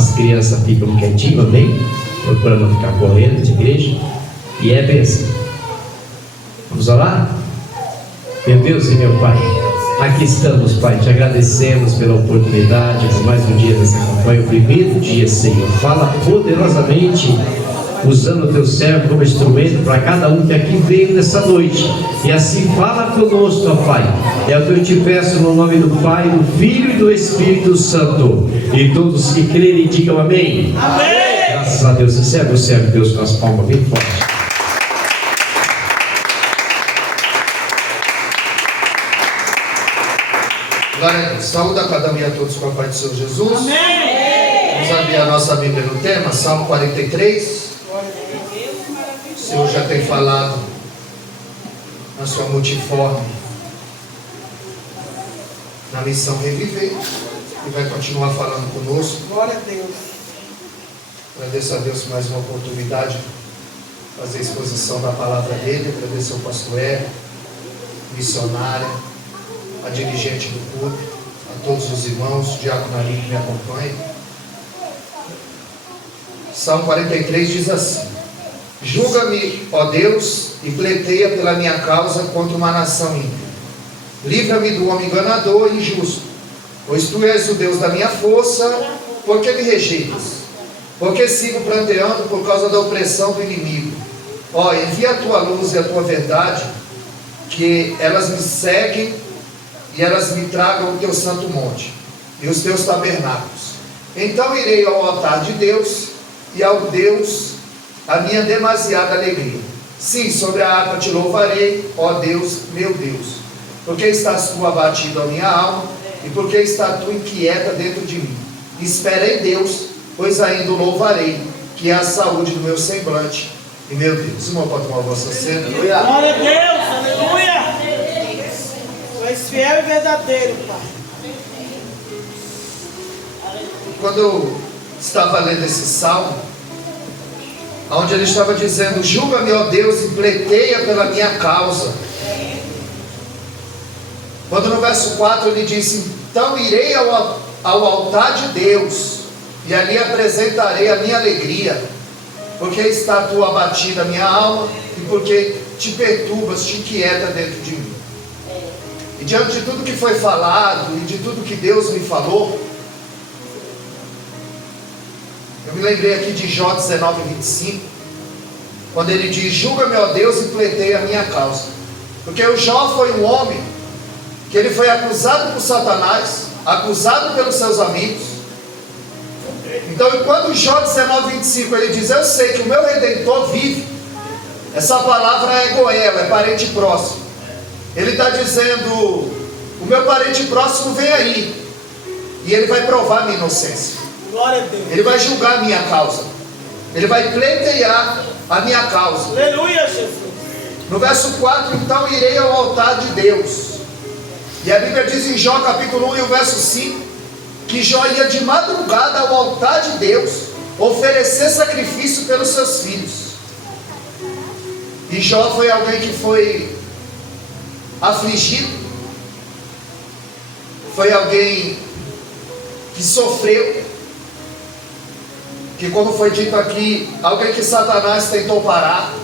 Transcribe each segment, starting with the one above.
as crianças ficam quietinhas, amém? Procurando não ficar correndo de igreja. E é bênção. Vamos orar? Meu Deus e meu Pai, aqui estamos, Pai, te agradecemos pela oportunidade, por mais um dia dessa campanha, o primeiro dia, Senhor. Fala poderosamente, usando o teu servo como instrumento para cada um que aqui veio nessa noite, e assim fala conosco, ó Pai. É o que eu te peço no nome do Pai, do Filho e do Espírito Santo, e todos que crerem digam amém. Amém. Graças a Deus. Recebe o servo, Deus, com as palmas bem fortes. Glória a Deus. Saúde a cada um e a todos com a paz do Senhor Jesus. Amém. Vamos abrir a nossa Bíblia no tema, Salmo 43. O Senhor já tem falado na sua multiforme, na missão Reviver, e vai continuar falando conosco. Glória a Deus. Agradeço a Deus por mais uma oportunidade de fazer a exposição da palavra dele. Agradeço ao pastor Hélio, missionária, a dirigente do culto, a todos os irmãos, o diácono ali que me acompanha. Salmo 43 diz assim: julga-me, ó Deus, e pleiteia pela minha causa contra uma nação ímpia. Livra-me do homem enganador e injusto, pois tu és o Deus da minha força. Por que me rejeitas? Porque sigo pranteando por causa da opressão do inimigo. Ó, envia a tua luz e a tua verdade, que elas me seguem e elas me tragam o teu santo monte e os teus tabernáculos. Então irei ao altar de Deus, e ao Deus a minha demasiada alegria. Sim, sobre a harpa te louvarei, ó Deus, meu Deus. Porque estás tu abatido a minha alma, e porque está tu inquieta dentro de mim. Espera em Deus, pois ainda o louvarei, que é a saúde do meu semblante e meu Deus. Irmão, pode tomar a vossa cena. Glória a Deus. Aleluia. Tu és fiel e verdadeiro, Pai. Quando eu estava lendo esse salmo, onde ele estava dizendo: julga-me, ó Deus, e pleiteia pela minha causa. Quando no verso 4 ele disse: então irei ao altar de Deus, e ali apresentarei a minha alegria, porque está tu abatida a minha alma, e porque te perturbas, te inquieta dentro de mim. E diante de tudo que foi falado, e de tudo que Deus me falou, eu me lembrei aqui de Jó 19:25, quando ele diz: julga-me, ó Deus, e pleiteia a minha causa. Porque o Jó foi um homem que ele foi acusado por Satanás, acusado pelos seus amigos. Então, quando Jó 19:25 ele diz: eu sei que o meu Redentor vive, essa palavra é goela, é parente próximo. Ele está dizendo: o meu parente próximo vem aí, e ele vai provar minha inocência. Glória a Deus. Ele vai julgar a minha causa, ele vai pleitear a minha causa. Aleluia, Jesus. No verso 4, então irei ao altar de Deus. E a Bíblia diz em Jó capítulo 1 e o verso 5, que Jó ia de madrugada ao altar de Deus oferecer sacrifício pelos seus filhos. E Jó foi alguém que foi afligido, foi alguém que sofreu, que, como foi dito aqui, alguém que Satanás tentou parar,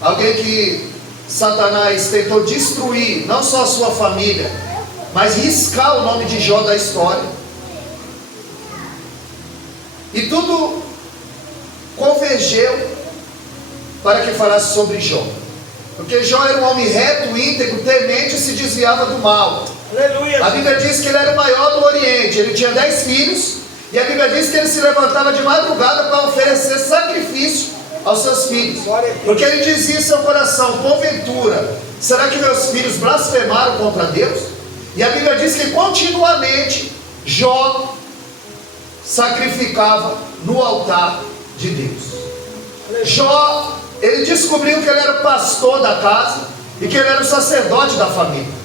alguém que Satanás tentou destruir não só a sua família, mas riscar o nome de Jó da história. E tudo convergeu para que falasse sobre Jó, porque Jó era um homem reto, íntegro, temente e se desviava do mal. Aleluia. A Bíblia diz que ele era o maior do Oriente, ele tinha 10 filhos, e a Bíblia diz que ele se levantava de madrugada para oferecer sacrifício aos seus filhos, porque ele dizia em seu coração: porventura, será que meus filhos blasfemaram contra Deus? E a Bíblia diz que continuamente Jó sacrificava no altar de Deus. Jó, ele descobriu que ele era o pastor da casa e que ele era o sacerdote da família.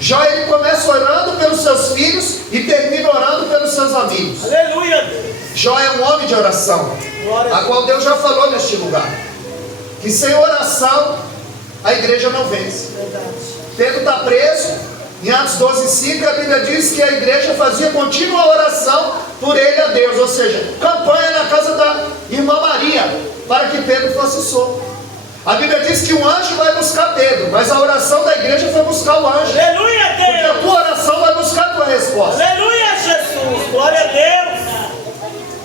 Jó, ele começa orando pelos seus filhos e termina orando pelos seus amigos. Aleluia. Jó é um homem de oração, a qual Deus já falou neste lugar, que sem oração a igreja não vence. Pedro está preso, em Atos 12:5 a Bíblia diz que a igreja fazia contínua oração por ele a Deus, ou seja, campanha na casa da irmã Maria, para que Pedro fosse solto. A Bíblia diz que um anjo vai buscar Pedro, mas a oração da igreja foi buscar o anjo. Aleluia, Deus. Porque a tua oração vai buscar a tua resposta. Aleluia, Jesus. Glória a Deus.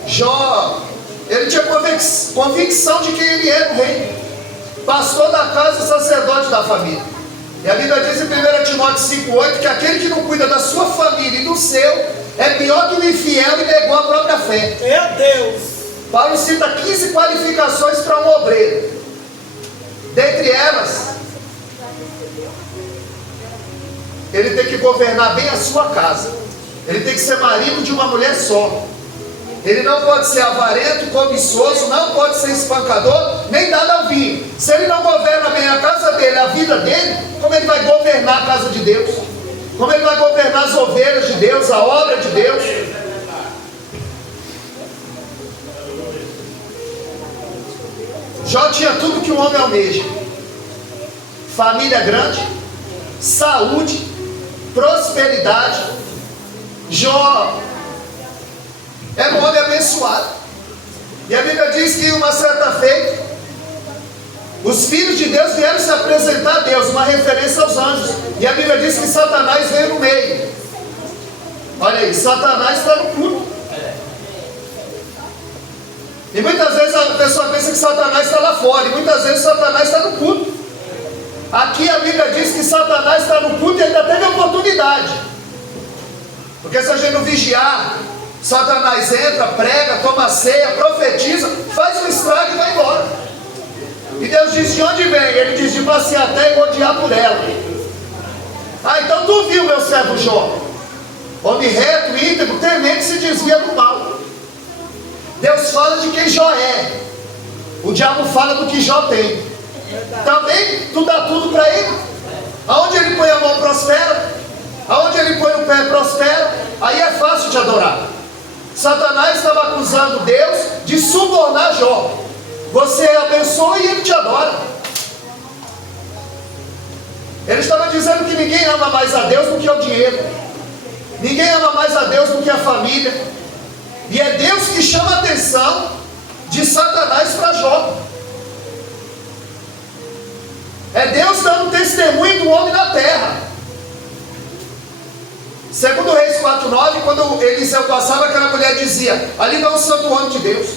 Jó, ele tinha convicção de que ele era o rei, pastor da casa e sacerdote da família. E a Bíblia diz em 1 Timóteo 5,8 que aquele que não cuida da sua família e do seu é pior que o infiel e negou a própria fé. Meu Deus. Paulo cita 15 qualificações para um obreiro. Dentre elas, ele tem que governar bem a sua casa. Ele tem que ser marido de uma mulher só. Ele não pode ser avarento, cobiçoso, não pode ser espancador, nem dado ao vinho. Se ele não governa bem a casa dele, a vida dele, como ele vai governar a casa de Deus? Como ele vai governar as ovelhas de Deus, a obra de Deus? Jó tinha tudo que um homem almeja: família grande, saúde, prosperidade. Jó era um homem abençoado. E a Bíblia diz que uma certa feita, os filhos de Deus vieram se apresentar a Deus, uma referência aos anjos. E a Bíblia diz que Satanás veio no meio. Olha aí, Satanás está no culto. E muitas vezes a pessoa pensa que Satanás está lá fora, e muitas vezes Satanás está no culto. Aqui a Bíblia diz que Satanás está no culto e ainda teve oportunidade. Porque se a gente não vigiar, Satanás entra, prega, toma ceia, profetiza, faz um estrago e vai embora. E Deus diz: de onde vem? Ele diz: de passear a terra e rodear por ela. Ah, então tu viu meu servo Jó, homem reto, íntegro, temente, se desvia do mal. Deus fala de quem Jó é, o diabo fala do que Jó tem. Também tu dá tudo para ele. Aonde ele põe a mão, prospera. Aonde ele põe o pé, prospera. Aí é fácil de adorar. Satanás estava acusando Deus de subornar Jó. Você abençoa e ele te adora. Ele estava dizendo que ninguém ama mais a Deus do que o dinheiro. Ninguém ama mais a Deus do que a família. E é Deus que chama a atenção de Satanás para Jó. É Deus dando testemunho do homem na terra. Segundo Reis 4,9, quando Eliseu passava, aquela mulher dizia: ali vai um santo homem de Deus.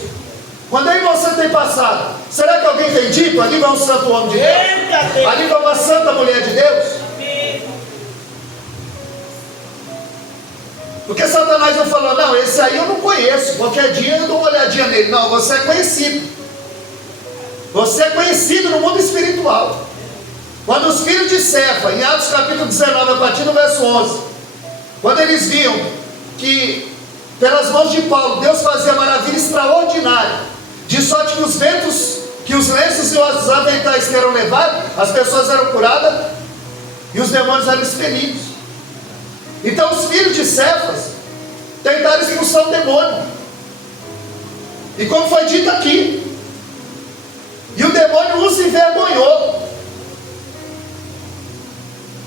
Quando aí você tem passado, será que alguém tem dito: ali vai um santo homem de Deus? Ali vai uma santa mulher de Deus? Porque Satanás não falou: não, esse aí eu não conheço, qualquer dia eu dou uma olhadinha nele. Não, você é conhecido. Você é conhecido no mundo espiritual. Quando os filhos de Cefa, em Atos capítulo 19, a partir do verso 11, quando eles viam que pelas mãos de Paulo Deus fazia maravilha extraordinária, de sorte que os ventos, que os lenços e os aventais eram levados, as pessoas eram curadas e os demônios eram expelidos. Então os filhos de Cefas tentaram expulsar o demônio. E como foi dito aqui, e o demônio os envergonhou.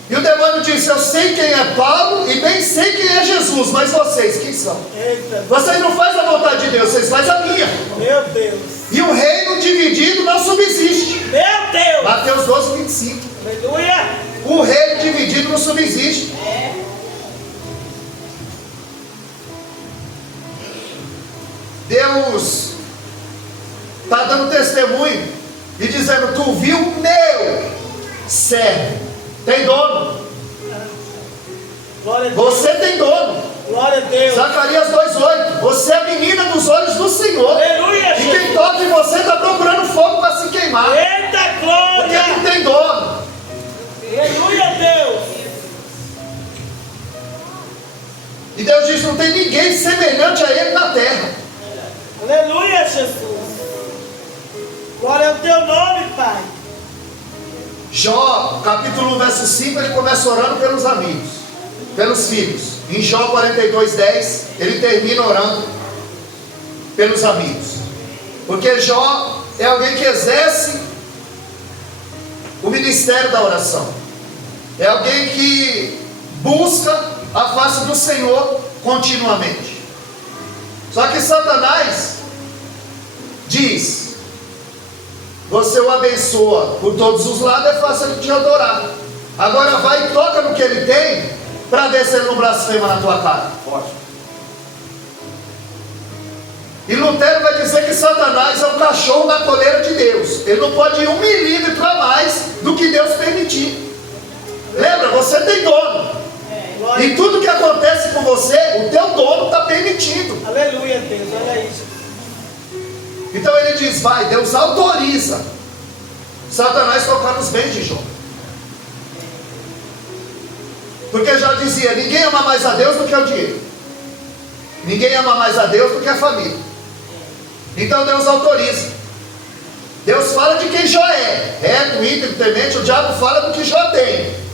E o demônio disse: eu sei quem é Paulo e bem sei quem é Jesus, mas vocês, quem são? Eita. Vocês não fazem a vontade de Deus, vocês fazem a minha. Meu Deus. E o reino dividido não subsiste. Meu Deus. Mateus 12, 25. Aleluia. O reino dividido não subsiste. Deus está dando testemunho e dizendo: tu viu meu servo. Tem dono. Glória a Deus. Você tem dono. Glória a Deus. Zacarias 2,8. Você é a menina dos olhos do Senhor. Aleluia, E Jesus. quem toca em você está procurando fogo para se queimar. Eita Porque glória. tu tem dono. Aleluia, Deus. E Deus diz: não tem ninguém semelhante a ele na terra. Aleluia, Jesus. Glória ao teu nome, Pai. Jó, capítulo 1, verso 5, ele começa orando pelos amigos, pelos filhos. Em Jó 42:10, ele termina orando pelos amigos. Porque Jó é alguém que exerce o ministério da oração. É alguém que busca a face do Senhor continuamente. Só que Satanás diz: você o abençoa por todos os lados, é fácil ele te adorar. Agora vai e toca no que ele tem, para ver se ele não blasfema na tua cara. Pode. E Lutero vai dizer que Satanás é o cachorro na coleira de Deus. Ele não pode ir 1 milímetro a mais do que Deus permitir. Lembra, você tem dono. E tudo que acontece com você, o teu dono está permitindo. Aleluia, Deus, olha isso. Então ele diz: vai, Deus autoriza Satanás tocar nos bens de Jó. Porque já dizia: ninguém ama mais a Deus do que o dinheiro. Ninguém ama mais a Deus do que a família. Então Deus autoriza. Deus fala de quem Jó é, reto, íntegro, temente. O diabo fala do que Jó tem.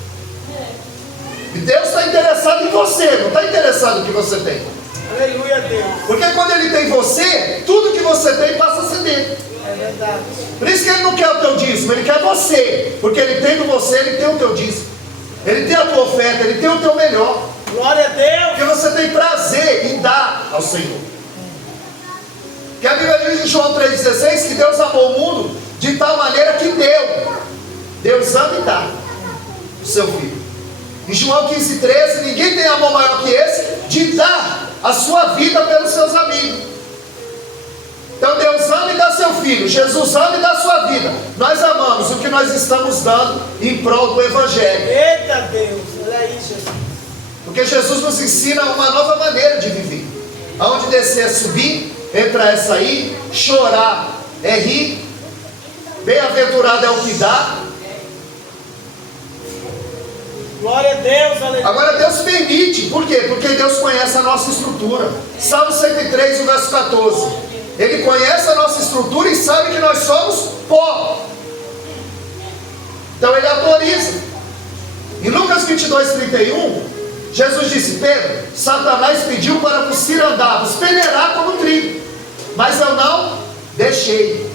E Deus está interessado em você, não está interessado no que você tem. Aleluia, Deus. Porque quando Ele tem você, tudo que você tem passa a ser dele. É verdade. Por isso que Ele não quer o teu dízimo, Ele quer você. Porque Ele tendo você, Ele tem o teu dízimo. Ele tem a tua oferta, Ele tem o teu melhor. Glória a Deus. Porque você tem prazer em dar ao Senhor. Que a Bíblia diz em João 3,16 que Deus amou o mundo de tal maneira que deu. Deus ama e dá o seu Filho. Em João 15,13, ninguém tem amor maior que esse, de dar a sua vida pelos seus amigos. Então Deus ama e dá seu Filho. Jesus ama e dá sua vida. Nós amamos o que nós estamos dando em prol do Evangelho. Eita Deus, olha aí, Jesus. Porque Jesus nos ensina uma nova maneira de viver. Aonde descer é subir, entrar é sair, chorar é rir, bem-aventurado é o que dá. Glória a Deus, aleluia. Agora Deus permite, por quê? Porque Deus conhece a nossa estrutura. Salmo 103, o verso 14. Ele conhece a nossa estrutura e sabe que nós somos pó. Então Ele autoriza. Em Lucas 22, 31, Jesus disse: Pedro, Satanás pediu para vos cirandar, vos peneirar como trigo, mas eu não deixei.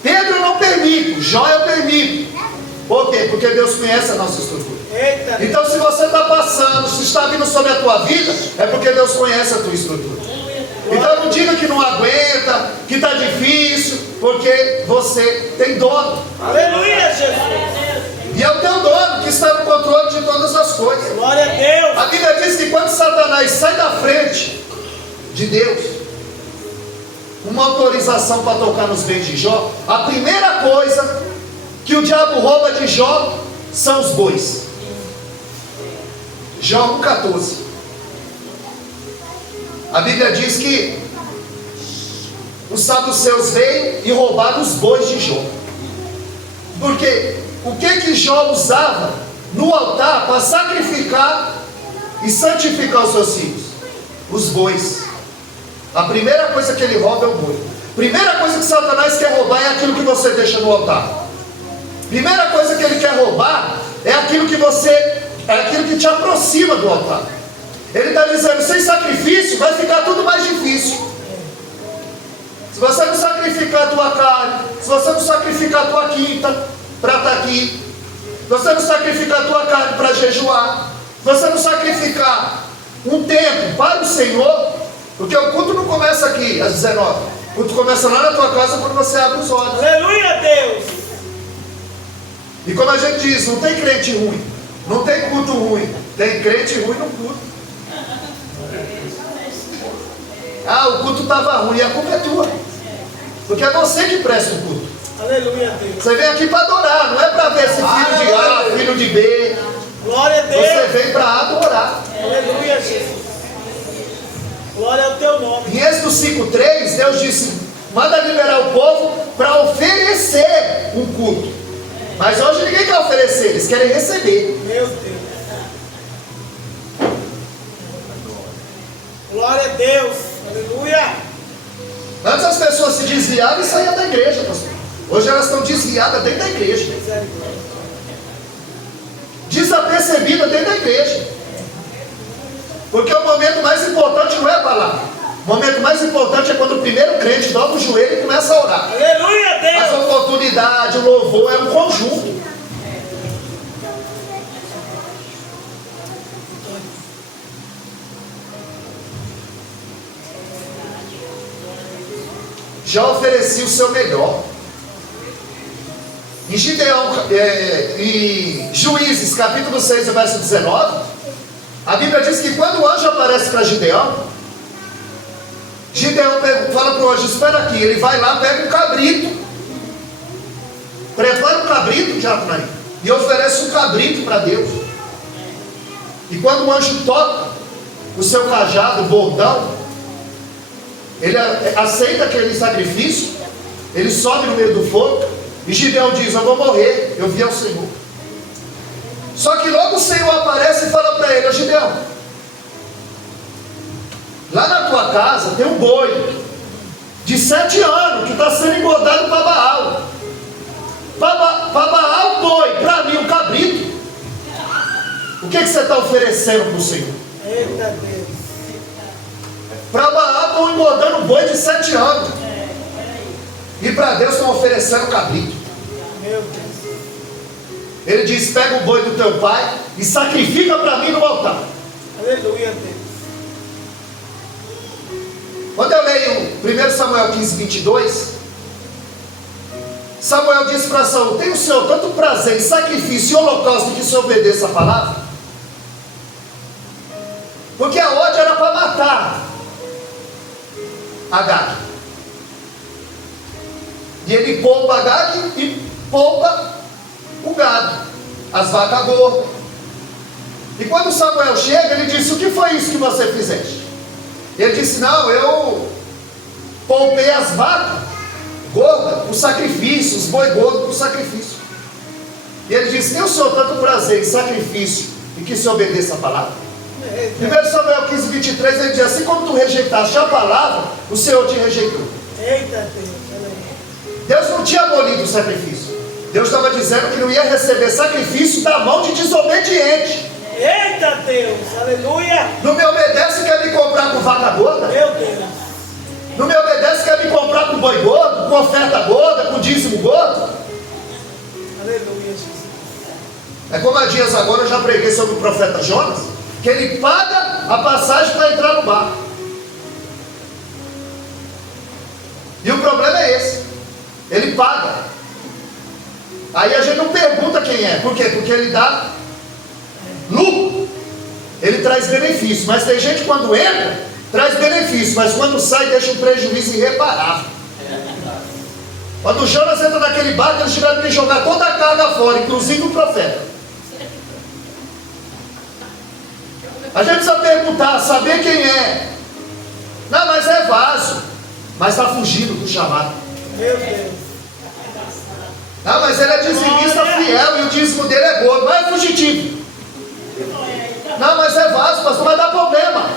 Pedro eu não permito, Jó eu permito. Por quê? Porque Deus conhece a nossa estrutura. Eita. Então se você está passando, se está vindo sobre a tua vida, é porque Deus conhece a tua estrutura. Então não diga que não aguenta, que está difícil, porque você tem dono. Aleluia, Jesus. E é o teu dono que está no controle de todas as coisas. Glória a Deus. A Bíblia diz que quando Satanás sai da frente de Deus, uma autorização para tocar nos bens de Jó, a primeira coisa que o diabo rouba de Jó são os bois. Jó 1,14. A Bíblia diz que os saduceus veio e roubaram os bois de Jó. Porque o que Jó usava no altar para sacrificar e santificar os seus filhos? Os bois. A primeira coisa que ele rouba é o boi. Primeira coisa que Satanás quer roubar é aquilo que você deixa no altar. Primeira coisa que ele quer roubar é aquilo que te aproxima do altar. Ele está dizendo: sem sacrifício vai ficar tudo mais difícil. Se você não sacrificar a tua carne, se você não sacrificar a tua quinta para estar aqui, se você não sacrificar a tua carne para jejuar, se você não sacrificar um tempo para o Senhor, porque o culto não começa aqui às 19, o culto começa lá na tua casa quando você abre os olhos. Aleluia, Deus. E como a gente diz, não tem crente ruim, não tem culto ruim, tem crente ruim no culto. Ah, o culto estava ruim, a culpa é tua, porque é você que presta o culto. Aleluia, Deus. Você vem aqui para adorar, não é para ver se filho de A, filho de B. Glória a Deus. Você vem para adorar. Aleluia, Jesus. Glória ao teu nome. Em Êxodo 5,3, Deus disse: manda liberar o povo para oferecer um culto. Mas hoje ninguém quer oferecer, eles querem receber. Meu Deus. Glória a Deus. Aleluia. Antes as pessoas se desviavam e saíam da igreja, pastor. Hoje elas estão desviadas dentro da igreja, desapercebidas dentro da igreja. Porque o momento mais importante não é a palavra. O momento mais importante é quando o primeiro crente dobra o joelho e começa a orar. Aleluia, Deus. As oportunidades, o louvor é um conjunto. já oferecia o seu melhor. Em Juízes, capítulo 6, verso 19, a Bíblia diz que quando o anjo aparece para Gideão, Gideão fala para o anjo: espera aqui. Ele vai lá, pega um cabrito, prepara um cabrito, Jacnaí, e oferece um cabrito para Deus. E quando o anjo toca o seu cajado, o bordão, ele aceita aquele sacrifício, ele sobe no meio do fogo, e Gideão diz: eu vou morrer, eu vi ao Senhor. Só que logo o Senhor aparece e fala para ele: ô Gideão, lá na tua casa tem um boi de 7 anos que está sendo engordado para Baal. Para Baal, boi, para mim, um cabrito. O que você está oferecendo para o Senhor? Eita Deus. Para Baal estão engordando um boi de 7 anos. E para Deus estão oferecendo cabrito. Meu Deus. Ele diz: pega o boi do teu pai e sacrifica para mim no altar. Aleluia, Deus. Quando eu leio 1 Samuel 15, 22, Samuel disse para Saul: tem o Senhor tanto prazer em sacrifício e holocausto que se obedeça a palavra? Porque a ordem era para matar Agag. E ele poupa Agag e poupa o gado, as vacas gordas. E quando Samuel chega, ele disse: o que foi isso que você fizeste? Ele disse: não, eu poupei as vacas gordas por sacrifício, os boi gordos por sacrifício. E ele disse: tem o Senhor tanto prazer em sacrifício e que se obedeça a palavra? 1 Samuel 15, 23, ele diz: assim como tu rejeitaste a palavra, o Senhor te rejeitou. Eita Deus. Deus não tinha abolido o sacrifício. Deus estava dizendo que não ia receber sacrifício da mão de desobediente. Eita Deus. Aleluia. Não me obedece, quer me comprar com vaca gorda? Meu Deus. Não me obedece, quer me comprar com boi gordo, com oferta gorda, com dízimo gordo? Aleluia, Jesus. É como há dias agora eu já preguei sobre o profeta Jonas, que ele paga a passagem para entrar no barco. E o problema é esse: ele paga. Aí a gente não pergunta quem é. Por quê? Porque ele dá lucro, ele traz benefício. Mas tem gente que quando entra, traz benefício, mas quando sai, deixa um prejuízo irreparável. Quando o Jonas entra naquele barco, eles tiveram que jogar toda a carga fora, inclusive o profeta. A gente precisa perguntar, saber quem é. Não, mas é vaso, mas está fugindo do chamado. Meu Deus. Não, mas ele é dizimista fiel e o dízimo dele é gordo, não é fugitivo. Não, mas é vaso, pastor, vai dar problema.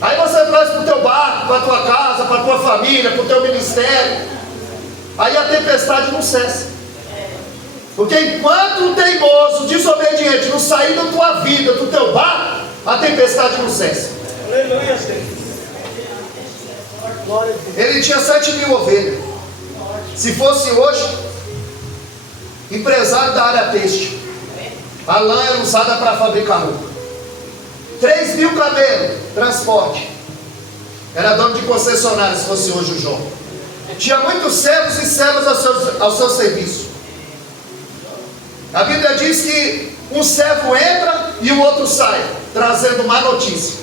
Aí você traz para o teu barco, para a tua casa, para a tua família, para o teu ministério. Aí a tempestade não cessa. Porque enquanto o teimoso, desobediente não sair da tua vida, do teu barco, a tempestade não cessa. Aleluia, Deus. Glória a Deus. Ele tinha 7.000 ovelhas. Se fosse hoje, empresário da área têxtil, a lã era usada para fabricar roupa. 3.000 camelos, transporte. Era dono de concessionária, se fosse hoje o João. Tinha muitos servos e servas ao seu serviço. A Bíblia diz que um servo entra e o outro sai, trazendo má notícia.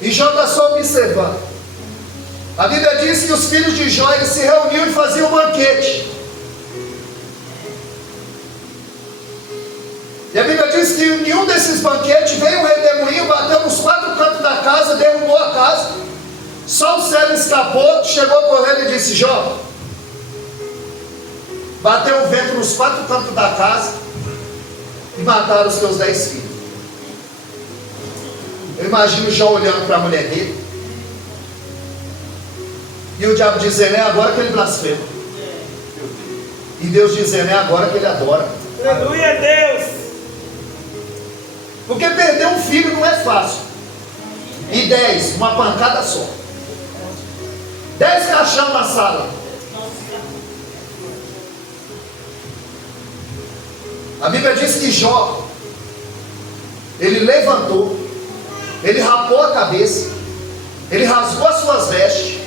E Jó está só observando. A Bíblia diz que os filhos de Jó, eles se reuniam e faziam um banquete. E a Bíblia diz que em um desses banquetes veio um redemoinho, bateu nos 4 cantos da casa, derrubou a casa. Só o servo escapou, chegou correndo e disse: Jó, bateu o vento nos 4 cantos da casa e mataram os teus 10 filhos. Eu imagino Jó olhando para a mulher dele. E o diabo dizendo: é agora que ele blasfema. E Deus dizendo: é agora que ele adora. Aleluia, Deus. Porque perder um filho não é fácil. E 10, uma pancada só. 10 caixão na sala. A Bíblia diz que Jó, ele levantou, ele rapou a cabeça, Ele rasgou as suas vestes.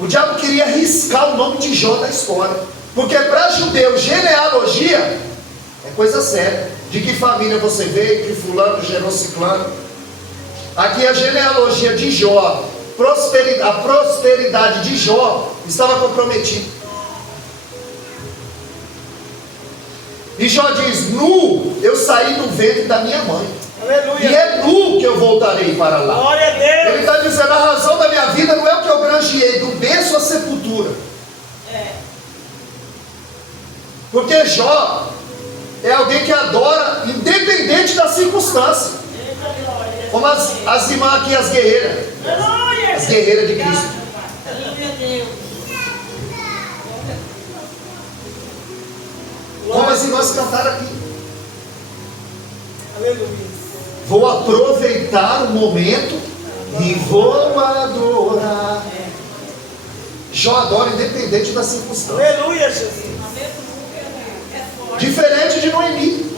O diabo queria riscar o nome de Jó da história, porque para judeu, genealogia é coisa séria. De que família você veio, que fulano gerou ciclano. Aqui a genealogia de Jó, a prosperidade de Jó estava comprometida. E Jó diz: nu eu saí do ventre da minha mãe, Aleluia. e é nu que eu voltarei para lá. Glória a Deus. Ele está dizendo: a razão da minha vida não é o que eu granjeei, do berço à sepultura. Porque Jó é alguém que adora, independente da circunstância. Como as irmãs aqui, as guerreiras. As guerreiras de Cristo. Como as irmãs cantaram aqui. Aleluia. Vou aproveitar o momento e vou adorar. Jó adora independente da circunstância. Aleluia, Jesus. Diferente de Noemi.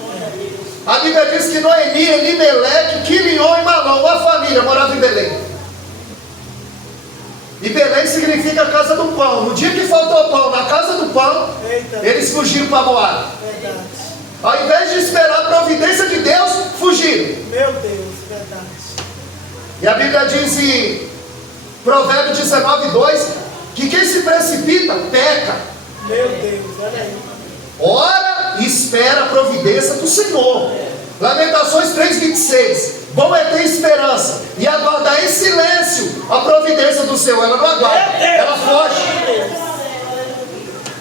A Bíblia diz que Noemi, Elimeleque, Quilion e Malom, uma família, morava em Belém. E Belém significa a casa do pão. No dia que faltou pão, na casa do pão, eles fugiram para Moab. Verdade. Ao invés de esperar a providência de Deus, fugiram. Meu Deus, verdade. E a Bíblia diz em Provérbios 19:2 que quem se precipita, peca. Meu Deus, olha aí. Ora e espera a providência do Senhor. Lamentações 3:26. Bom é ter esperança e aguardar em silêncio a providência do Senhor. Ela não aguarda, ela foge.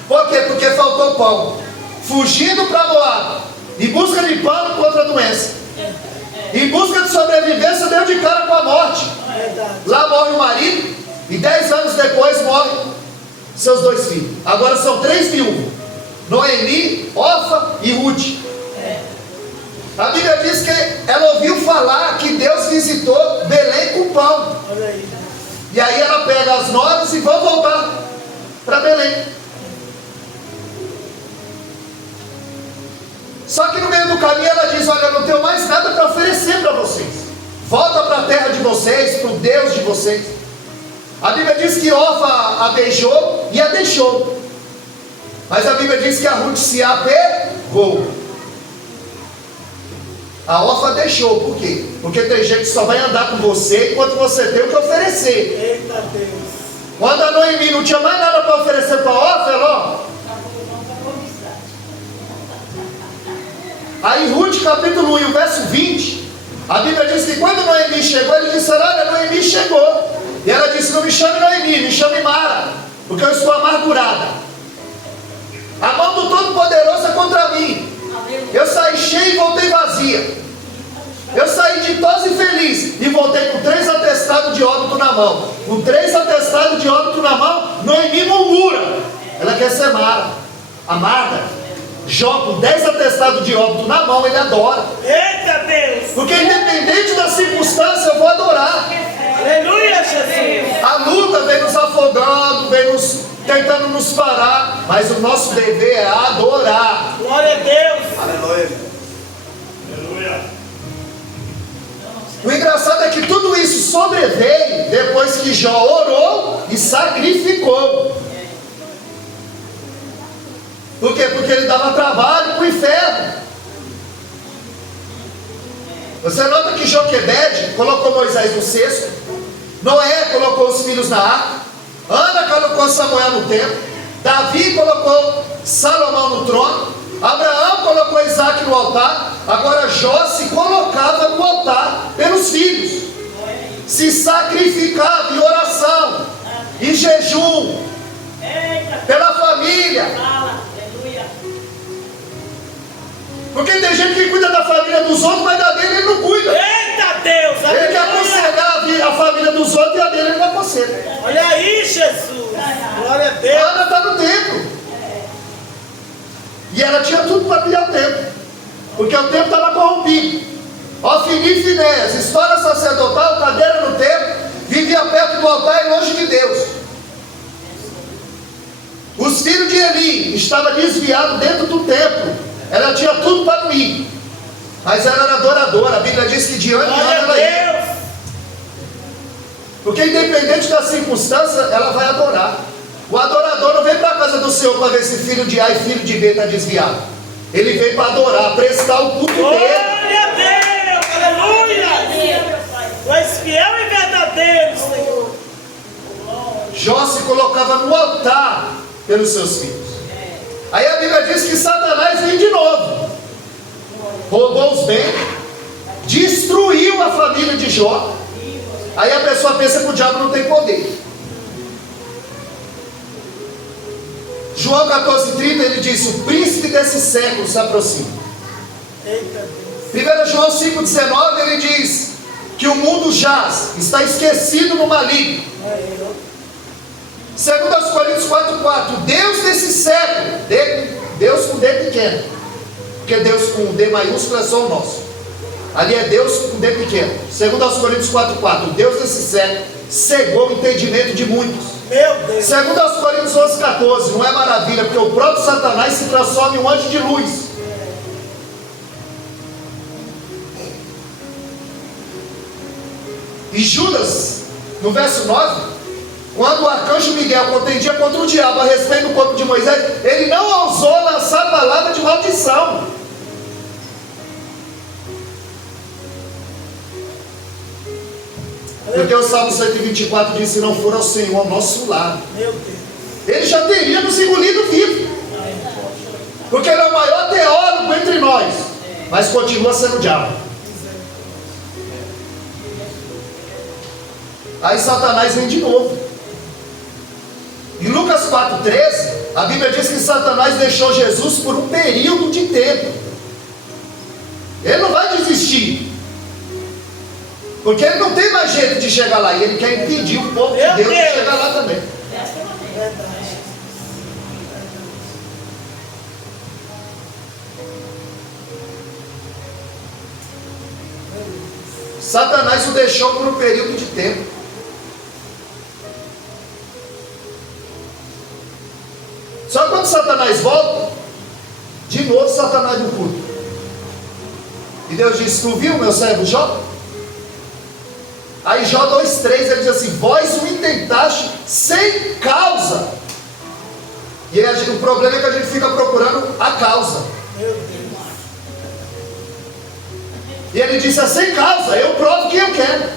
Por quê? Porque faltou pão. Fugindo para Moab, em busca de pão contra a doença, em busca de sobrevivência, deu de cara com a morte. Lá morre o marido, e 10 anos depois morrem seus 2 filhos. Agora são 3 viúvas: Noemi, Orfa e Ruth. A Bíblia diz que ela ouviu falar que Deus visitou Belém com pão. E aí ela pega as noras e vão voltar para Belém. Só que no meio do caminho ela diz: olha, eu não tenho mais nada para oferecer para vocês. Volta para a terra de vocês, para o Deus de vocês. A Bíblia diz que Orfa a beijou e a deixou. Mas a Bíblia diz que a Ruth se apegou. A Orfa deixou, por quê? Porque tem gente que só vai andar com você enquanto você tem o que oferecer. Eita Deus. Quando a Noemi não tinha mais nada para oferecer para a Orfa, ela, ó. Aí Ruth capítulo 1, o verso 20, a Bíblia diz que quando Noemi chegou, ele disse: olha, Noemi chegou. E ela disse: não me chame Noemi, me chame Mara, porque eu estou amargurada. A mão do Todo-Poderoso é contra mim. Eu saí cheio e voltei vazia. Eu saí ditosa e feliz e voltei com 3 atestados de óbito na mão. Com 3 atestados de óbito na mão, Noemi murmura. Ela quer ser Mara, amarga. Jó, com 10 atestados de óbito na mão, ele adora. Eita Deus. Porque independente da circunstância, eu vou adorar. Aleluia, Jesus. A luta vem nos afogando, vem nos tentando nos parar, mas o nosso dever é adorar. Glória a Deus. Aleluia. O engraçado é que tudo isso sobreveio depois que Jó orou e sacrificou. Por quê? Porque ele dava trabalho para o inferno. Você nota que Joquebede colocou Moisés no cesto, Noé colocou os filhos na arca, Ana colocou Samuel no templo, Davi colocou Salomão no trono, Abraão colocou Isaac no altar. Agora Jó se colocava no altar pelos filhos, se sacrificava em oração, em jejum, pela família. Porque tem gente que cuida da família dos outros, mas da dele ele não cuida. Eita Deus. Ele quer aconselhar a família dos outros e a dele ele não aconselha. Olha aí, Jesus. Glória a Deus. Ana está no templo. E ela tinha tudo para criar o templo, porque o templo estava corrompido. Ofni e Finéias, história sacerdotal, cadeira no templo, vivia perto do altar e longe de Deus. Os filhos de Eli estavam desviados dentro do templo. Ela tinha tudo para não ir, mas ela era adoradora. A Bíblia diz que de ano em ano ela ia. Porque independente da circunstância, ela vai adorar. O adorador não vem para a casa do Senhor para ver se filho de A e filho de B está desviado. Ele vem para adorar, prestar o culto dele. Glória a Deus, aleluia. Tu és fiel e verdadeiro, Senhor. Jó se colocava no altar pelos seus filhos. Aí a Bíblia diz que Satanás vem de novo. Roubou os bens, destruiu a família de Jó. Aí a pessoa pensa que o diabo não tem poder. João 14,30 ele diz: o príncipe desse século se aproxima. 1 João 5,19 ele diz que o mundo jaz, está esquecido no maligno. 2 Coríntios 4,4 Deus desse século, Deus com D pequeno, porque Deus com D maiúsculo é só o nosso. Ali é Deus com D pequeno. 2 Coríntios 4,4 Deus desse século cegou o entendimento de muitos. Meu Deus. 2 Coríntios 11,14 não é maravilha, porque o próprio Satanás se transforma em um anjo de luz. E Judas, no verso 9, quando o arcanjo Miguel contendia contra o diabo a respeito do corpo de Moisés, ele não ousou lançar a palavra de maldição. Porque o Salmo 124 diz: se não for ao Senhor ao nosso lado, Meu Deus. ele já teria nos engolido vivo. Porque ele é o maior teólogo entre nós, mas continua sendo o diabo. Aí Satanás vem de novo. Em Lucas 4,13, a Bíblia diz que Satanás deixou Jesus por um período de tempo. Ele não vai desistir, porque ele não tem mais jeito de chegar lá, e ele quer impedir o povo de Deus de chegar lá também. Satanás o deixou por um período de tempo. Só que quando Satanás volta, de novo Satanás no culto. E Deus disse: tu viu meu servo Jó? Aí Jó 2,3 ele diz assim: vós o intentaste sem causa. E aí, o problema é que a gente fica procurando a causa. Meu Deus. E ele disse: é sem causa, eu provo que eu quero,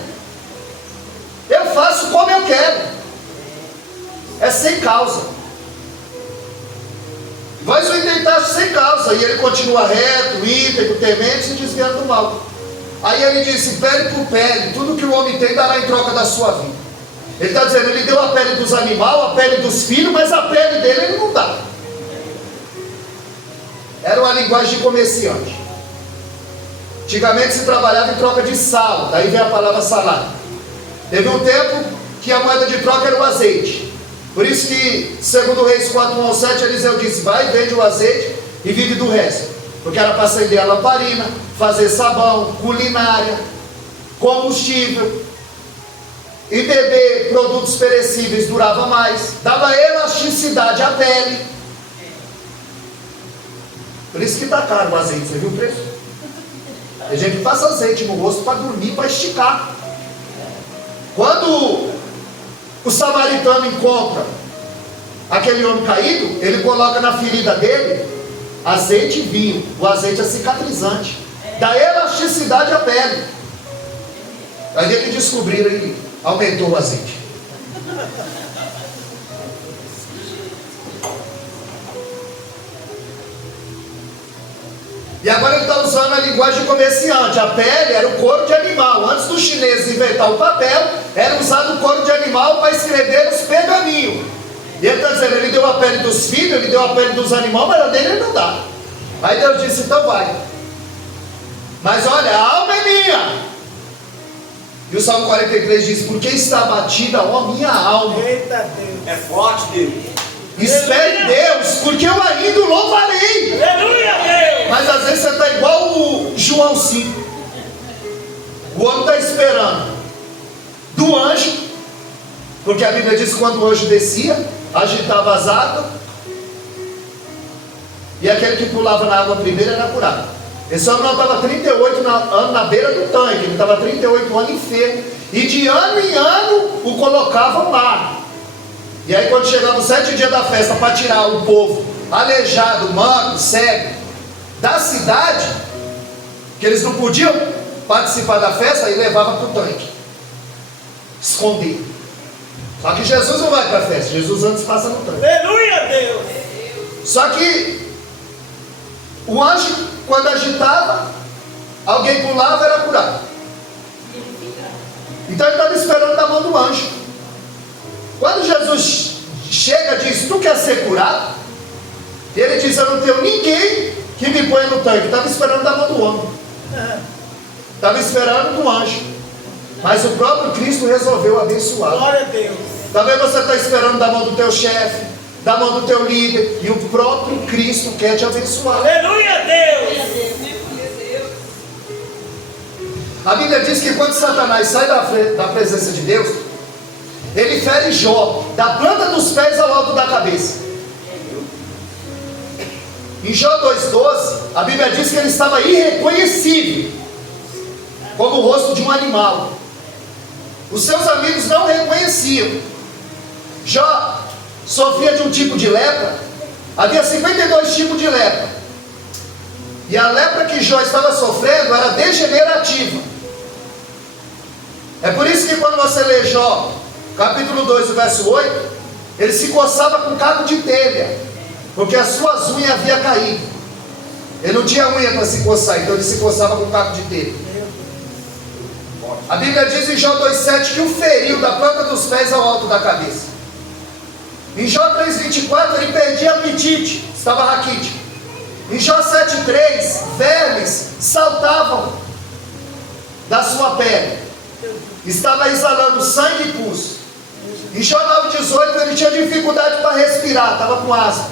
eu faço como eu quero, é sem causa. Vós o intentaste sem causa. E ele continua reto, íntegro, temente, se desviando do mal. Aí ele disse: pele por pele, tudo que o homem tem dará em troca da sua vida. Ele está dizendo: ele deu a pele dos animais, a pele dos filhos, mas a pele dele ele não dá. Era uma linguagem de comerciante. Antigamente se trabalhava em troca de sal, daí vem a palavra salário. Teve um tempo que a moeda de troca era o azeite. Por isso que, segundo Reis 4:1-7, Eliseu disse: vai, vende o azeite e vive do resto. Porque era para acender a lamparina, fazer sabão, culinária, combustível. E beber produtos perecíveis durava mais, dava elasticidade à pele. Por isso que está caro o azeite, você viu o preço? Tem gente que passa azeite no rosto para dormir, para esticar. Quando o samaritano encontra aquele homem caído, ele coloca na ferida dele azeite e vinho. O azeite é cicatrizante, dá elasticidade à pele. Aí ele descobriram, ele aumentou o azeite. E agora ele está usando a linguagem comerciante. A pele era o couro de animal. Antes dos chineses inventar o papel, era usado o couro de animal para escrever os pergaminhos. E ele está dizendo: ele deu a pele dos filhos, ele deu a pele dos animais, mas a dele ele não dá. Aí Deus disse: então vai. Mas olha, a alma é minha. E o Salmo 43 diz: porque está abatida, ó minha alma. Eita Deus. É forte, Deus. Espere Deus, porque eu ainda o louvarei. Aleluia, Deus. Mas às vezes você está igual o João 5. O homem está esperando do anjo, porque a Bíblia diz que quando o anjo descia, agitava as águas, e aquele que pulava na água primeiro era curado. Esse homem não estava 38 anos na beira do tanque, ele estava 38 anos enfermo, e de ano em ano o colocavam lá. E aí quando chegava os 7 dias da festa para tirar o povo aleijado, manco, cego da cidade, que eles não podiam participar da festa, aí levava para o tanque, esconder. Só que Jesus não vai para a festa, Jesus antes passa no tanque. Aleluia, Deus. Só que o anjo, quando agitava, alguém pulava, era curado. Então ele estava esperando da mão do anjo. Quando Jesus chega e diz: tu quer ser curado? Ele diz: eu não tenho ninguém que me ponha no tanque. Estava esperando da mão do homem, estava esperando do anjo. Mas o próprio Cristo resolveu abençoar. Glória a Deus. Talvez você está esperando da mão do teu chefe, da mão do teu líder, e o próprio Cristo quer te abençoar. Aleluia, Deus. A Bíblia diz que quando Satanás sai da presença de Deus, ele fere Jó da planta dos pés ao alto da cabeça. Em Jó 2,12, a Bíblia diz que ele estava irreconhecível, como o rosto de um animal. Os seus amigos não reconheciam. Jó sofria de um tipo de lepra. Havia 52 tipos de lepra. E a lepra que Jó estava sofrendo era degenerativa. É por isso que quando você lê Jó, capítulo 2, verso 8, ele se coçava com caco de telha, porque as suas unhas haviam caído. Ele não tinha unha para se coçar, então ele se coçava com caco de telha. A Bíblia diz em Jó 2,7 que o feriu da planta dos pés ao alto da cabeça. Em Jó 3,24 ele perdia apetite, estava raquítico. Em Jó 7,3 vermes saltavam da sua pele, estava exalando sangue e pus. Em Jó 9,18 ele tinha dificuldade para respirar, estava com asma.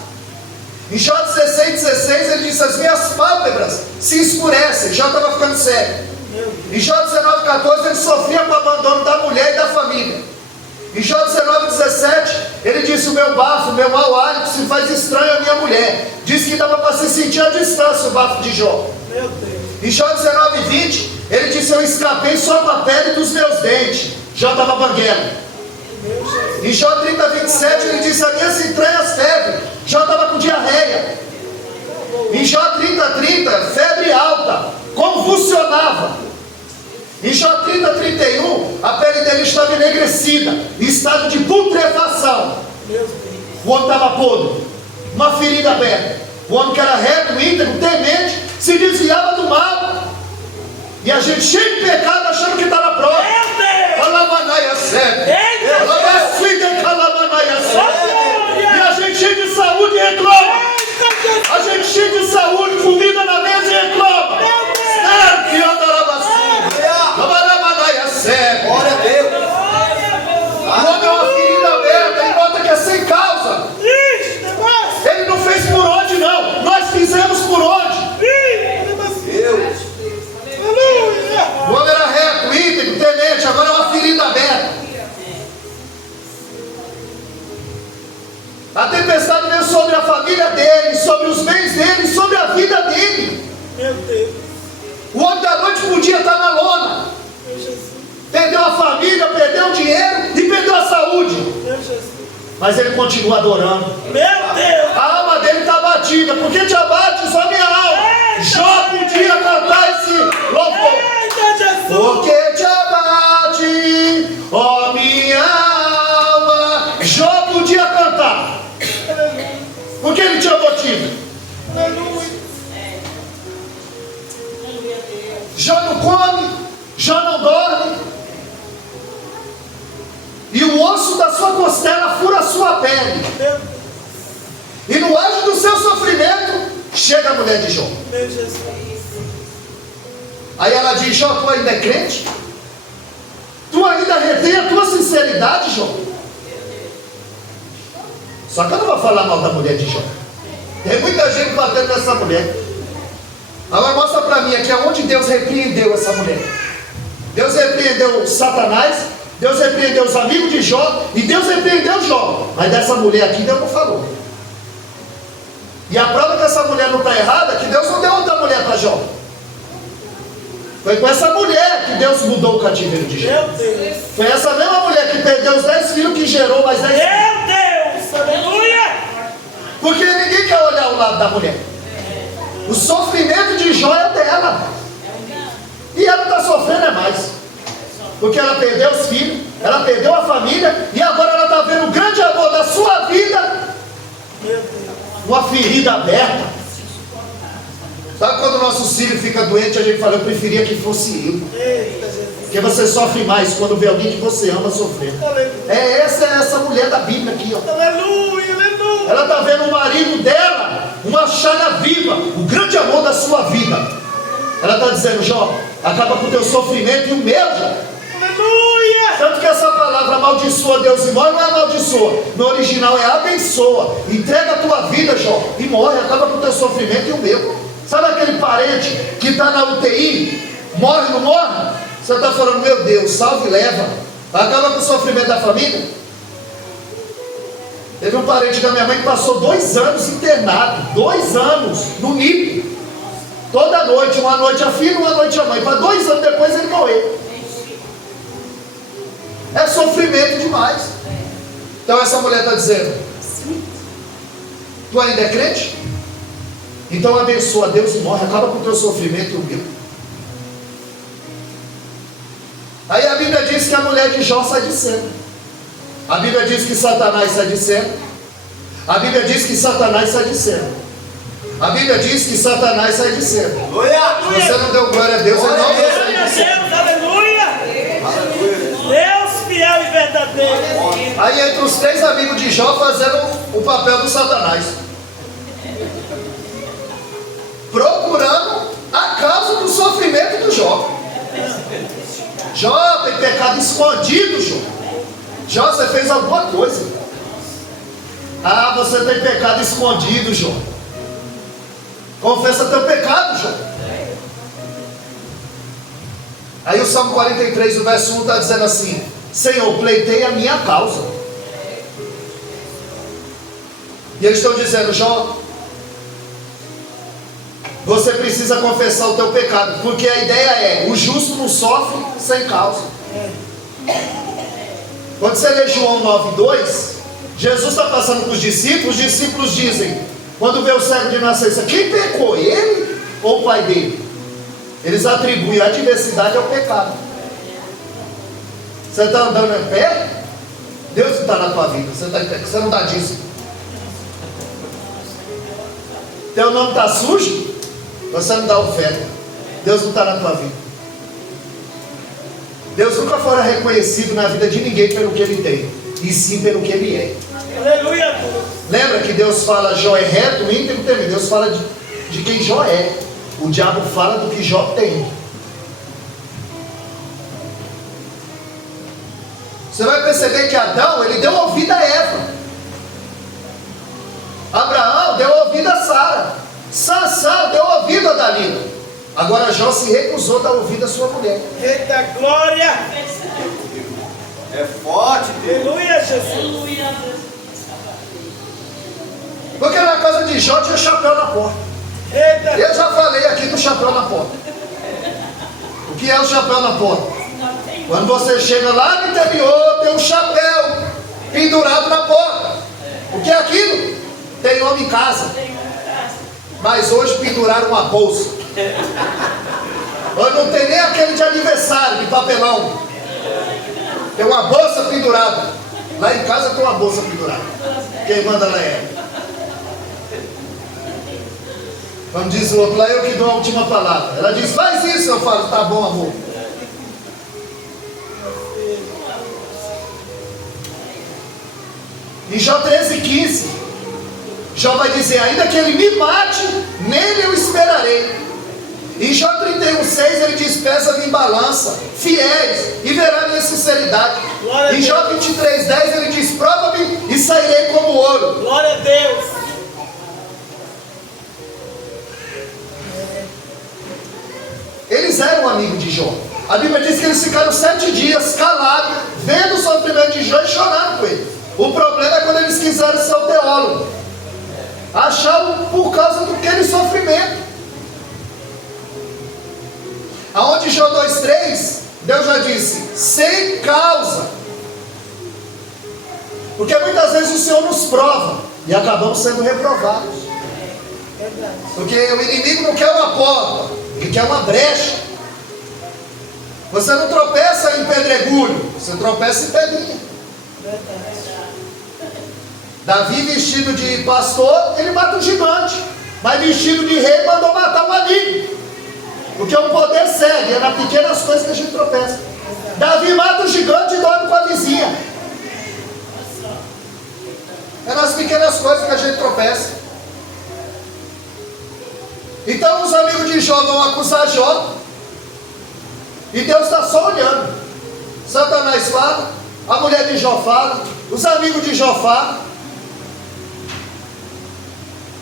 Em Jó 16,16 ele disse: as minhas pálpebras se escurecem, já estava ficando cego. Em Jó 19,14 ele sofria com o abandono da mulher e da família. Em Jó 19,17 ele disse: o meu bafo, o meu mau hálito se faz estranho à minha mulher. Diz que dava para se sentir à distância o bafo de Jó. Em Jó 19,20 ele disse: eu escapei só com a pele dos meus dentes. Jó estava banguelo. Em Jó 30,27 ele disse: as minhas entranhas febre. Jó estava com diarreia. Em Jó 30,30 febre alta, convulsionava. Em Jó 30,31 a pele dele estava enegrecida, em estado de putrefação. O homem estava podre, uma ferida aberta. O homem que era reto, íntegro, temente, se desviava do mal. E a gente cheio de pecado, achando que estava pronto. E a gente cheio de saúde e reclama. A gente cheio de saúde, comida na mesa e reclama. Glória a Deus. O homem é uma ferida aberta e nota que é sem causa. Ele não fez por onde, não. Nós fizemos por onde. Deus. O homem era reto, íntegro, temente, agora é uma ferida aberta. A tempestade veio sobre a família dele, sobre os bens dele, sobre a vida dele. Meu Deus. O homem da noite podia estar na lona. Meu Jesus. Perdeu a família, perdeu o dinheiro e perdeu a saúde. Meu Jesus. Mas ele continua adorando. Meu Deus. A alma dele está abatida. Por que te abate só minha alma? Jó podia cantar esse louvor. Eita, Jesus. Por que te abate, ó minha alma? Jó podia cantar. Porque ele tinha motivo. Aleluia. Jó não come, Jó não dorme. E o osso da sua costela fura a sua pele. Meu Deus. E no auge do seu sofrimento, chega a mulher de Jó. Meu Jesus. Aí ela diz: Jó, tu ainda é crente? Tu ainda retém a tua sinceridade, Jó? Só que eu não vou falar mal da mulher de Jó. Tem muita gente batendo nessa mulher. Agora mostra para mim aqui aonde Deus repreendeu essa mulher. Deus repreendeu Satanás, Deus repreendeu os amigos de Jó e Deus repreendeu Jó. Mas dessa mulher aqui Deus não falou. E a prova que essa mulher não está errada é que Deus não deu outra mulher para Jó. Foi com essa mulher que Deus mudou o cativeiro de Jó. Meu Deus. Foi essa mesma mulher que perdeu os 10 filhos que gerou mais 10 filhos. Meu Deus. Aleluia. Porque ninguém quer olhar o lado da mulher. O sofrimento de Jó é dela. E ela está sofrendo é mais. Porque ela perdeu os filhos, ela perdeu a família, e agora ela está vendo o grande amor da sua vida uma ferida aberta. Sabe quando o nosso filho fica doente, a gente fala, eu preferia que fosse eu. Eita, Jesus. Porque você sofre mais quando vê alguém que você ama sofrendo. Aleluia. Essa mulher da Bíblia aqui, ó. Aleluia, aleluia. Ela está vendo o marido dela, uma chaga viva, o grande amor da sua vida. Ela está dizendo, Jó, acaba com o teu sofrimento e o meu, Jó. Aleluia. Tanto que essa palavra amaldiçoa Deus e morre, não é amaldiçoa. No original é abençoa. Entrega a tua vida, Jó, e morre, acaba com o teu sofrimento e o meu. Sabe aquele parente que está na UTI, morre, não morre? Você está falando, meu Deus, salve e leva. Acaba com o sofrimento da família. Teve um parente da minha mãe que passou 2 anos internado, 2 anos, no NIP. Toda noite, uma noite a filha, uma noite a mãe. Para 2 anos depois ele morreu. É sofrimento demais. Então essa mulher está dizendo, tu ainda é crente? Então abençoa Deus e morre, acaba com o teu sofrimento e o meu. Aí a Bíblia diz que a mulher de Jó sai de cena. A Bíblia diz que Satanás sai de cena. A Bíblia diz que Satanás sai de cena. A Bíblia diz que Satanás sai de cena. Você não deu glória a Deus, ele não deu Glória a de cena. Deus, aleluia. Deus fiel e verdadeiro. Aí entra os 3 amigos de Jó fazendo o papel do Satanás, procurando a causa do sofrimento do Jó. Jó, tem pecado escondido, Jó. Jó, você fez alguma coisa. Ah, você tem pecado escondido, Jó. Confessa teu pecado, Jó. Aí o Salmo 43, o verso 1 está dizendo assim: Senhor, pleitei a minha causa. E eles estão dizendo, Jó, você precisa confessar o teu pecado, porque a ideia é, o justo não sofre sem causa. Quando você lê João 9:2, Jesus está passando para os discípulos dizem, quando vê o cego de nascença, quem pecou, ele ou o pai dele? Eles atribuem a diversidade ao pecado. Você está andando em pé, Deus está na tua vida, você não dá dízimo. Teu nome está sujo, você não dá oferta, Deus não está na tua vida. Deus nunca fora reconhecido na vida de ninguém pelo que ele tem, e sim pelo que ele é. Aleluia, Deus. Lembra que Deus fala Jó é reto, íntegro, temido. Deus fala de quem Jó é. O diabo fala do que Jó tem. Você vai perceber que Adão, ele deu ouvido a Eva. Abraão deu ouvido a Sara. Sansão deu ouvido a Dalila. Agora Jó se recusou a dar ouvido à sua mulher. Eita glória. É forte, Deus. Aleluia, Jesus. Porque na casa de Jó tinha chapéu na porta. Eita. Eu já falei aqui do chapéu na porta. O que é o chapéu na porta? Quando você chega lá no interior, tem um chapéu pendurado na porta. O que é aquilo? Tem homem em casa. Mas hoje penduraram uma bolsa. Hoje não tem nem aquele de aniversário, de papelão. Tem uma bolsa pendurada. Lá em casa tem uma bolsa pendurada. Quem manda lá é ela. Quando diz o outro lá, eu que dou a última palavra. Ela diz, faz isso. Eu falo, tá bom, amor. Em Jó 13:15, Jó vai dizer, ainda que ele me mate, nele eu esperarei. Em Jó 31:6 ele diz, pesa-me em balança, fiéis, e verá minha sinceridade. Em Jó 23:10 ele diz, prova-me e sairei como ouro. Glória a Deus. Eles eram amigos de Jó. A Bíblia diz que eles ficaram 7 dias calados, vendo o sofrimento de Jó e chorando com ele. O problema é quando eles quiseram ser o teólogo. Acharam por causa daquele sofrimento. Aonde Jó 2:3, Deus já disse, sem causa. Porque muitas vezes o Senhor nos prova e acabamos sendo reprovados. Porque o inimigo não quer uma porta, ele quer uma brecha. Você não tropeça em pedregulho, você tropeça em pedrinha. Davi, vestido de pastor, ele mata um gigante, mas vestido de rei mandou matar um amigo. Porque o poder segue, é nas pequenas coisas que a gente tropeça. Davi mata o gigante e dorme com a vizinha. É nas pequenas coisas que a gente tropeça. Então os amigos de Jó vão acusar Jó, e Deus está só olhando. Satanás fala, a mulher de Jó fala, os amigos de Jó falam.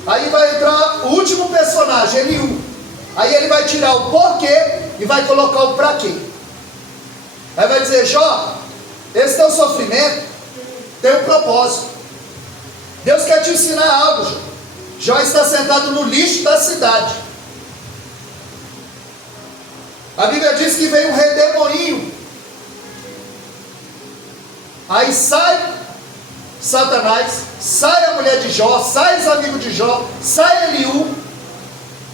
Aí vai entrar o último personagem, Eliú. Aí ele vai tirar o porquê e vai colocar o pra quê. Aí vai dizer, Jó, esse teu sofrimento tem um propósito. Deus quer te ensinar algo, Jó. Jó está sentado no lixo da cidade. A Bíblia diz que veio um redemoinho. Aí sai Satanás, sai a mulher de Jó, sai os amigos de Jó, sai Eliú.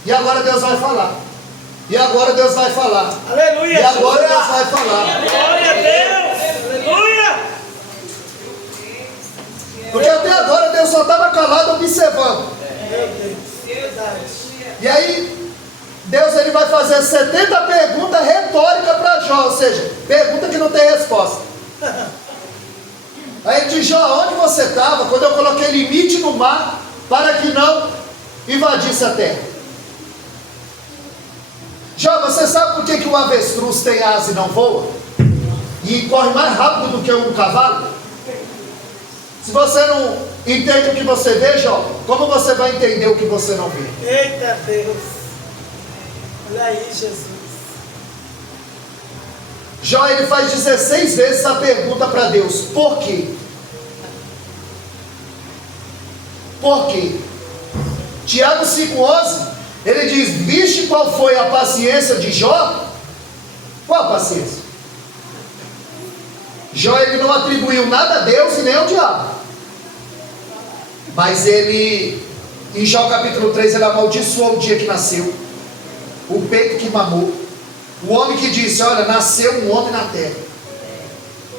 E agora Deus vai falar. E agora Deus vai falar. Aleluia. E agora Deus vai falar. Glória a Deus. Aleluia. Porque até agora Deus só estava calado observando. Meu Deus. Verdade. E aí Deus ele vai fazer 70 perguntas retóricas para Jó. Ou seja, pergunta que não tem resposta. Aí ele diz, Jó, onde você estava quando eu coloquei limite no mar para que não invadisse a terra? Jó, você sabe por que o avestruz tem asa e não voa? E corre mais rápido do que um cavalo? Se você não entende o que você vê, Jó, como você vai entender o que você não vê? Eita Deus. Olha aí, Jesus. Jó, ele faz 16 vezes a pergunta para Deus, por quê? Por quê? Tiago 5,11, ele diz, viste qual foi a paciência de Jó? Qual a paciência? Jó, ele não atribuiu nada a Deus e nem ao diabo. Mas ele, em Jó capítulo 3, ele amaldiçoou o dia que nasceu, o peito que mamou, o homem que disse, olha, nasceu um homem na terra.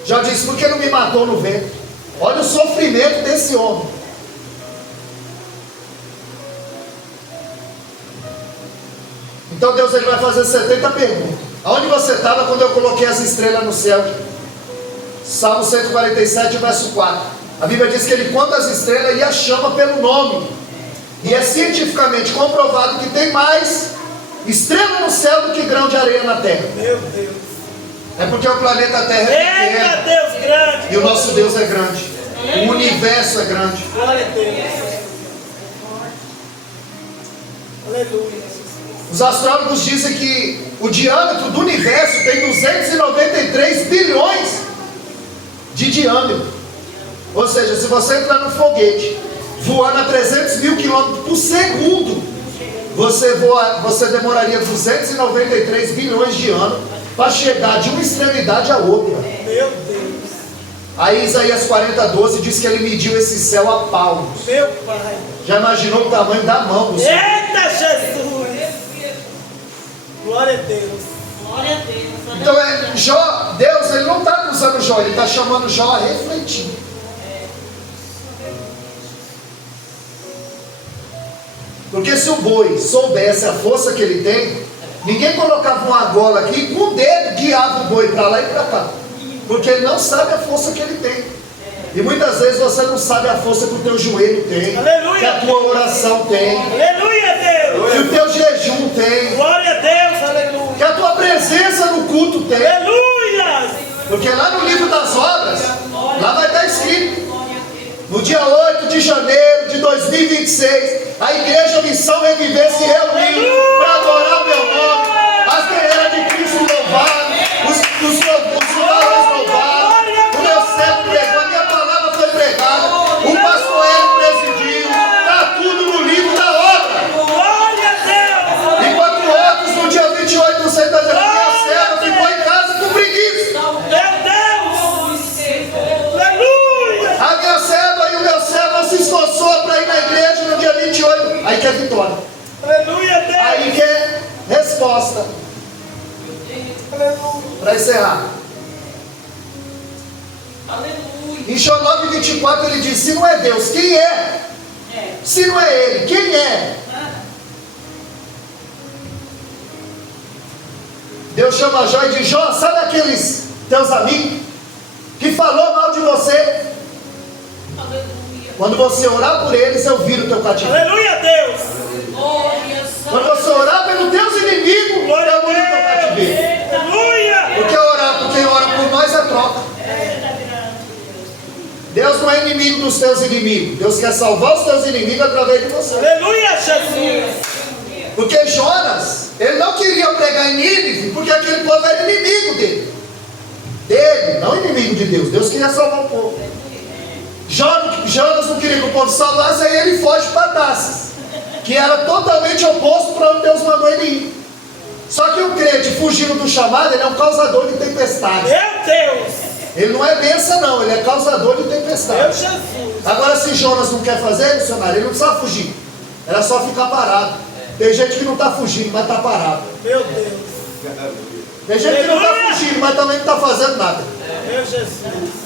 Jó disse, por que não me matou no ventre? Olha o sofrimento desse homem. Então Deus ele vai fazer 70 perguntas. Aonde você estava quando eu coloquei as estrelas no céu? Salmo 147, verso 4. A Bíblia diz que ele conta as estrelas e as chama pelo nome. E é cientificamente comprovado que tem mais estrela no céu do que grão de areia na terra. Meu Deus. É porque o planeta Terra é Eita pequeno Deus grande. e o nosso Deus é grande. O universo é grande. Glória a Deus. Aleluia. Os astrólogos dizem que o diâmetro do universo tem 293 bilhões de diâmetro. Ou seja, se você entrar no foguete voando a 300 mil quilômetros por segundo, você demoraria 293 bilhões de anos para chegar de uma extremidade à outra. Meu Deus. Aí Isaías 40:12 diz que ele mediu esse céu a palmos. Meu Pai. Já imaginou o tamanho da mão do Senhor? Eita Jesus. Glória a Deus. Glória a Deus. Então Jó, Deus ele não está acusando Jó, ele está chamando Jó a refletir. Porque se o boi soubesse a força que ele tem, ninguém colocava uma argola aqui e com o dedo guiava o boi para lá e para cá. Porque ele não sabe a força que ele tem. E muitas vezes você não sabe a força que o teu joelho tem, Aleluia. que a tua oração tem, Aleluia, Deus. que o teu jejum tem, Glória a Deus. Aleluia. que a tua presença no culto tem. Aleluia. Porque lá no livro das obras, lá vai estar escrito, no dia 8 de janeiro de 2026, a Igreja Missão Reviver se reuniu para adorar o meu nome, as guerreiras de Cristo louvaram, os varões louvaram, o meu servo pregou, a minha palavra foi pregada, o pastor ele presidiu, está tudo no livro da obra. Glória a Deus. Enquanto outros no dia 28 você está dizendo, é vitória. Aleluia, Deus. Aí que é resposta. Aleluia. Para encerrar. Aleluia. Em João 9:24 ele diz: se não é Deus, quem é? Se não é Ele, quem é? Deus chama Jó e diz: Jó, sabe aqueles teus amigos que falou mal de você? Aleluia. Quando você orar por eles, eu viro o teu cativeiro. Aleluia, Deus. Glória. Quando você orar pelos teus inimigos, Glória a eu viro o teu cativeiro. Deus. Aleluia. Porque orar por quem ora por nós é troca. Deus não é inimigo dos teus inimigos. Deus quer salvar os teus inimigos através de você. Aleluia, Jesus. Porque Jonas, ele não queria pregar em Nínive, porque aquele povo era inimigo dele. Não inimigo de Deus. Deus queria salvar o povo. Jonas não queria que o povo salvasse, aí ele foge para Tarsis, que era totalmente oposto para onde Deus mandou ele ir. Só que o crente, fugindo do chamado, ele é um causador de tempestade. Meu Deus. Ele não é bênção não, ele é causador de Meu tempestade. Jesus. Agora, se Jonas não quer fazer, missionário, ele não precisa fugir. Era só ficar parado. Tem gente que não está fugindo, mas está parado. Meu Deus. Tem gente que não está fugindo, mas também não está fazendo nada. Meu Jesus.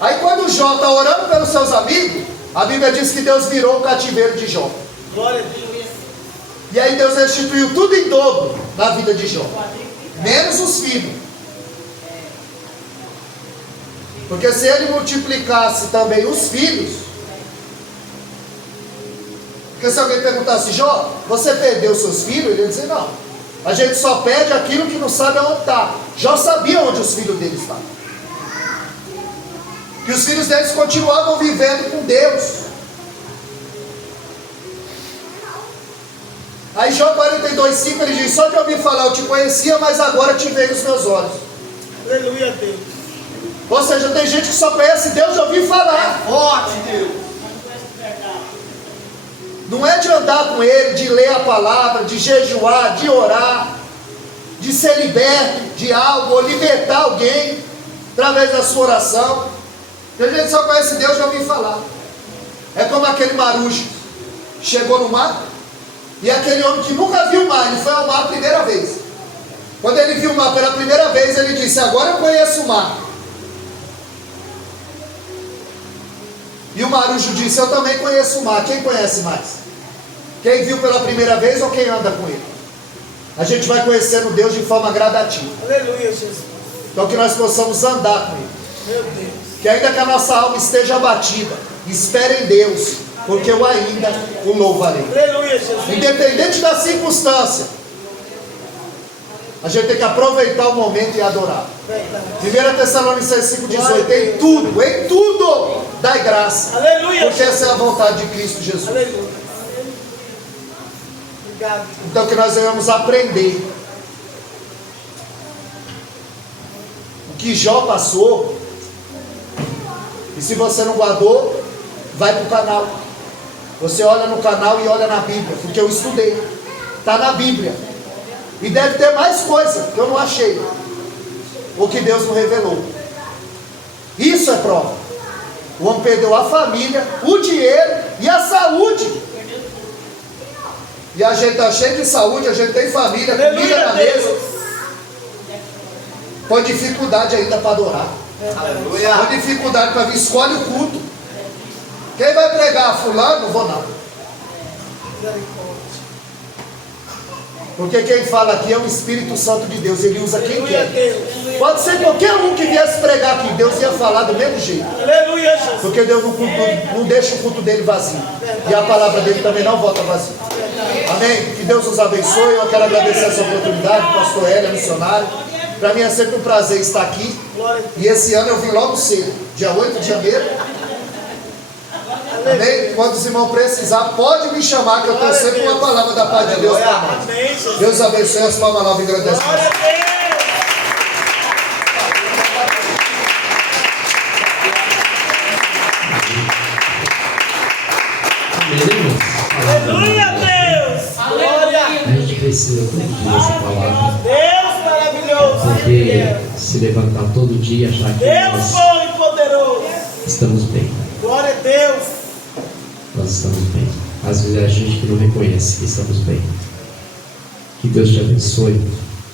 Aí quando Jó está orando pelos seus amigos, a Bíblia diz que Deus virou o cativeiro de Jó. Glória a Deus. E aí Deus restituiu tudo em dobro na vida de Jó. Menos os filhos. Porque se ele multiplicasse também os filhos. Porque se alguém perguntasse: Jó, você perdeu seus filhos? Ele ia dizer: não. A gente só perde aquilo que não sabe onde está. Jó sabia onde os filhos dele estavam. Que os filhos deles continuavam vivendo com Deus. Aí Jó 42:5 ele diz: só de ouvir falar eu te conhecia, mas agora te veio os meus olhos. Aleluia, Deus. Ou seja, tem gente que só conhece Deus de ouvir falar. Forte, Deus. Não é de andar com Ele, de ler a palavra, de jejuar, de orar, de ser liberto de algo, ou libertar alguém através da sua oração. Tem gente que só conhece Deus de ouvir falar. É como aquele marujo. Chegou no mar, e aquele homem que nunca viu o mar, ele foi ao mar a primeira vez. Quando ele viu o mar pela primeira vez, ele disse: agora eu conheço o mar. E o marujo disse: eu também conheço o mar. Quem conhece mais? Quem viu pela primeira vez ou quem anda com ele? A gente vai conhecendo Deus de forma gradativa. Aleluia, Jesus. Então que nós possamos andar com Ele. Meu Deus. Que ainda que a nossa alma esteja abatida, espere em Deus, porque eu ainda o louvarei. Aleluia, Jesus. Independente da circunstância, a gente tem que aproveitar o momento e adorar. Verdade. 1 Tessalonicenses 5,18: em tudo, dai graça, Aleluia. porque essa é a vontade de Cristo Jesus. Aleluia. Obrigado. Então que nós venhamos aprender o que Jó passou. E se você não guardou, vai para o canal. Você olha no canal e olha na Bíblia, porque eu estudei. Está na Bíblia. E deve ter mais coisa que eu não achei, ou que Deus não revelou. Isso é prova. O homem perdeu a família, o dinheiro e a saúde. E a gente está cheio de saúde, a gente tem família, comida na mesa. Com dificuldade ainda para adorar. Aleluia. Com dificuldade para vir, escolhe o culto. Quem vai pregar? Fulano? Não vou não. Porque quem fala aqui é o Espírito Santo de Deus. Ele usa quem Aleluia, quer. Deus. Pode ser qualquer um que viesse pregar aqui, Deus ia falar do mesmo jeito. Aleluia, Jesus. Porque Deus não deixa o culto dele vazio. E a palavra dele também não volta vazia. Amém? Que Deus nos abençoe. Eu quero agradecer essa oportunidade, pastor Hélio, missionário. Para mim é sempre um prazer estar aqui. Glória a E esse ano eu vim logo cedo, dia 8 de janeiro. Amém? Quando os irmãos precisar, pode me chamar, que eu tenho sempre uma palavra da paz de Deus para nós. Amém, Jesus. Deus abençoe, as palmas novas e agradecemos. Glória a Deus. Aleluia, Deus. Glória. A gente precisa todo dia dessa palavra. Deus maravilhoso. Porque se levantar todo dia e achar que Deus nós bom e poderoso. estamos bem. Glória a Deus. Nós estamos bem. Às vezes é a gente que não reconhece que estamos bem. Que Deus te abençoe.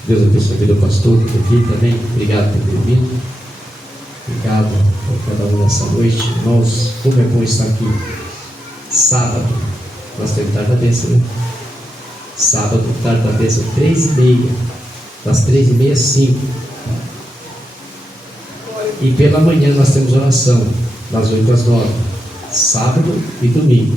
Deus abençoe a vida do pastor, do aqui também. Obrigado por ter vindo. Obrigado por cada um nessa noite. Irmãos, como é bom estar aqui. Sábado, nós temos tarde da bênção, né? Sábado, tarde da bênção, 3h30. Das 3h30 às 5h. E pela manhã nós temos oração, das 8 às 9h. Sábado e domingo.